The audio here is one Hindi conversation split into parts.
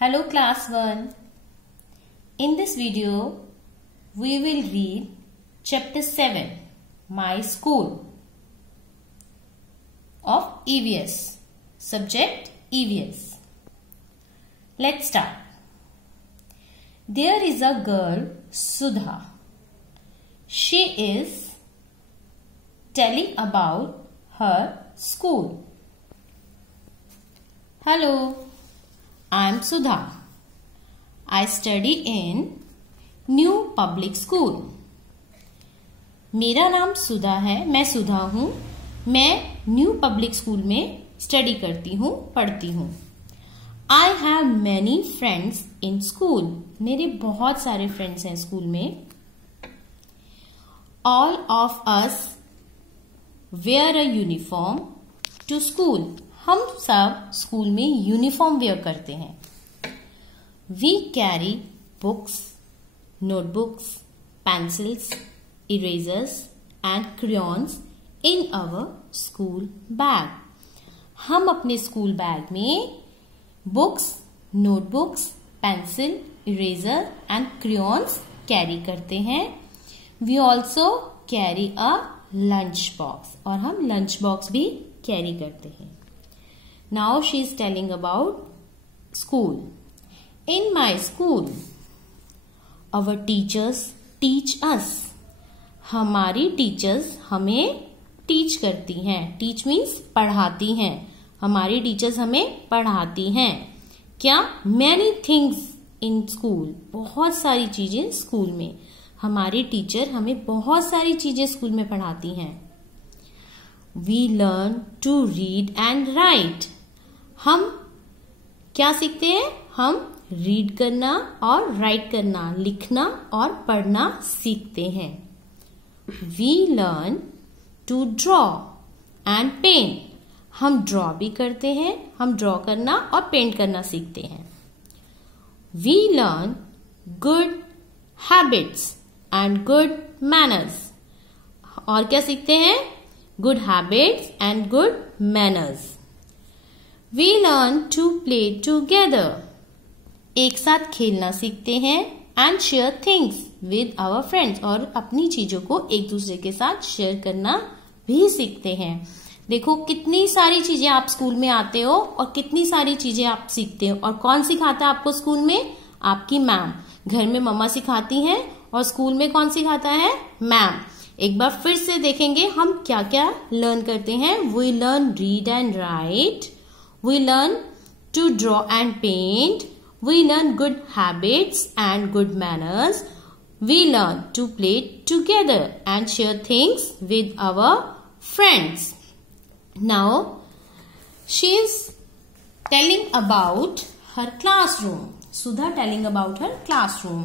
Hello class 1. In this video, we will read chapter 7, My School of EVS. Subject EVS. Let's start. There is a girl, Sudha. She is telling about her school. Hello. I am Sudha. I study in New Public School. मेरा नाम सुधा है, मैं सुधा हूँ. मैं न्यू पब्लिक स्कूल में स्टडी करती हूँ, पढ़ती हूँ. I have many friends in school. मेरे बहुत सारे फ्रेंड्स हैं स्कूल में. All of us wear a uniform to school. हम सब स्कूल में यूनिफॉर्म वेयर करते हैं. We carry books, notebooks, pencils, erasers and crayons in our school bag. हम अपने स्कूल बैग में books, notebooks, pencil, eraser and crayons carry करते हैं. We also carry a lunch box. और हम लंच बॉक्स भी कैरी करते हैं. Now she is telling about school. In my school, our teachers teach us. हमारी टीचर्स हमें टीच करती हैं. टीच मीन्स पढ़ाती हैं. हमारी टीचर्स हमें पढ़ाती हैं. क्या? Many things in school. बहुत सारी चीजें स्कूल में. हमारी टीचर हमें बहुत सारी चीजें स्कूल में पढ़ाती हैं. We learn to read and write. हम क्या सीखते हैं? हम रीड करना और राइट करना, लिखना और पढ़ना सीखते हैं. We learn to draw and paint. हम ड्रॉ भी करते हैं. हम ड्रॉ करना और पेंट करना सीखते हैं. We learn good habits and good manners. और क्या सीखते हैं? Good habits and good manners. We learn to play together. एक साथ खेलना सीखते हैं. And share things with our friends. और अपनी चीजों को एक दूसरे के साथ शेयर करना भी सीखते हैं. देखो कितनी सारी चीजें आप स्कूल में आते हो और कितनी सारी चीजें आप सीखते हो. और कौन सिखाता है आपको स्कूल में? आपकी मैम. घर में मम्मा सिखाती हैं और स्कूल में कौन सिखाता है? मैम. एक बार फिर से देखेंगे हम क्या क्या लर्न करते हैं. We learn read and write. We learn to draw and paint. We learn good habits and good manners. We learn to play together and share things with our friends. Now, she is telling about her classroom. Sudha telling about her classroom.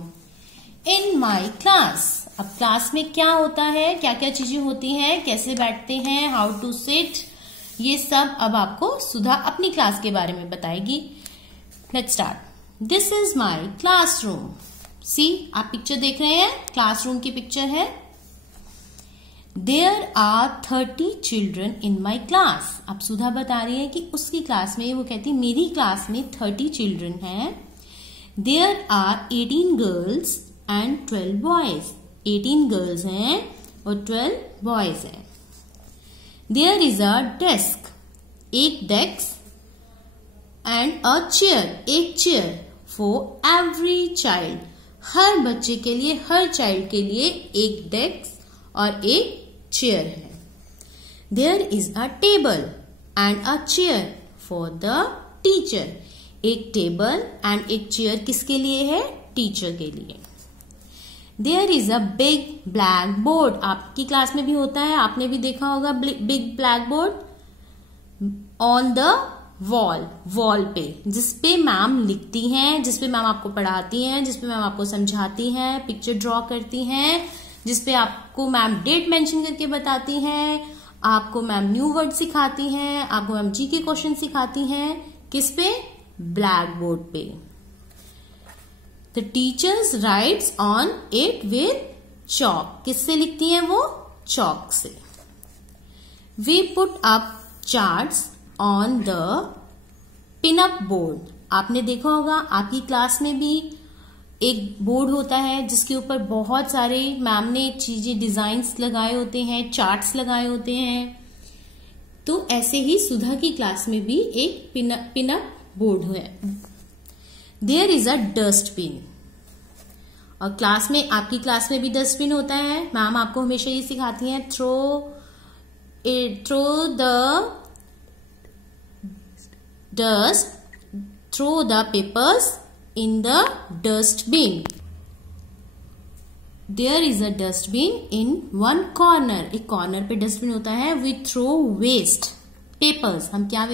In my class. अब क्लास में क्या होता है, क्या क्या चीजें होती हैं, कैसे बैठते हैं, how to sit, ये सब अब आपको सुधा अपनी क्लास के बारे में बताएगी. Let's start. This is my classroom. See, आप पिक्चर देख रहे हैं, क्लासरूम की पिक्चर है. There are 30 children in my class. अब सुधा बता रही है कि उसकी क्लास में, वो कहती मेरी क्लास में 30 चिल्ड्रन हैं. There are 18 girls and 12 boys. 18 girls हैं और 12 बॉयज हैं. There is a desk. एक डेस्क and a chair. एक चेयर for every child. हर बच्चे के लिए, हर चाइल्ड के लिए एक डेस्क और एक चेयर है. There is a table and a chair for the teacher. एक टेबल एंड एक चेयर किसके लिए है? टीचर के लिए. There is a big black board. आपकी क्लास में भी होता है, आपने भी देखा होगा big black board on the wall. Wall पे, जिसपे मैम लिखती हैं, जिसपे मैम आपको पढ़ाती हैं, जिसपे मैम आपको समझाती हैं, पिक्चर ड्रॉ करती हैं, जिसपे आपको मैम डेट मेंशन करके बताती हैं, आपको मैम न्यू वर्ड सिखाती हैं, आपको मैम जीके क्वेश्चन सिखाती हैं. किस पे? ब्लैक बोर्ड पे. The teachers writes on it with chalk. किससे लिखती हैं वो? chalk से. We put up charts on the pin-up board. आपने देखा होगा आपकी क्लास में भी एक बोर्ड होता है जिसके ऊपर बहुत सारे मैम ने चीजें डिजाइन्स लगाए होते हैं, चार्ट्स लगाए होते हैं। तो ऐसे ही सुधा की क्लास में भी एक पिनअप बोर्ड है। There is a dustbin. और क्लास में, आपकी क्लास में भी डस्टबिन होता है। मैम आपको हमेशा ये सिखाती हैं, throw the papers in the dustbin. There is a dustbin in one corner. एक कॉर्नर पे डस्टबिन होता है। We throw waste papers. हम क्या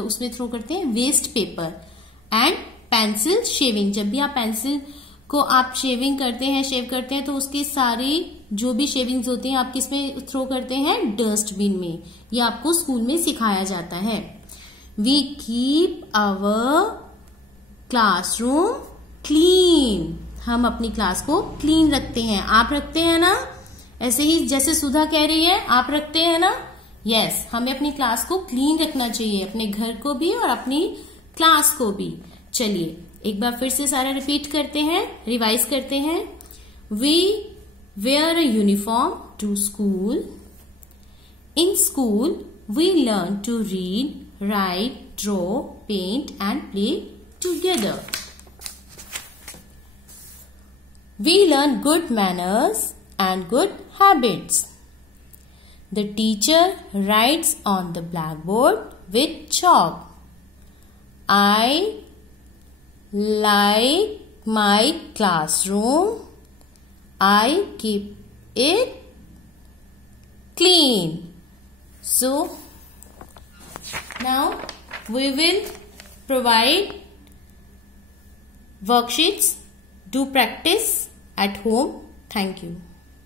उसमें थ्रो करते हैं? Waste paper. And pencil shaving. जब भी आप पेंसिल को आप शेविंग करते हैं, शेव करते हैं, तो उसकी सारी जो भी शेविंग्स होती हैं आप किसमें थ्रो करते हैं? डस्टबिन में। ये आपको स्कूल में सिखाया जाता है। We keep our classroom clean. हम अपनी क्लास को क्लीन रखते हैं। आप रखते हैं ना? ऐसे ही जैसे सुधा कह रही है, आप रखते हैं ना? यस, हमें अपनी क्लास को क्लीन रखना चाहिए, अपने घर को भी और अपनी क्लास को भी। चलिए एक बार फिर से सारा रिपीट करते हैं, रिवाइज करते हैं। We wear a uniform to school. In school we learn to read, write, draw, paint and play together. We learn good manners and good habits. The teacher writes on the blackboard with chalk. I like my classroom. I keep it clean. So now we will provide worksheets. Do practice at home. Thank you.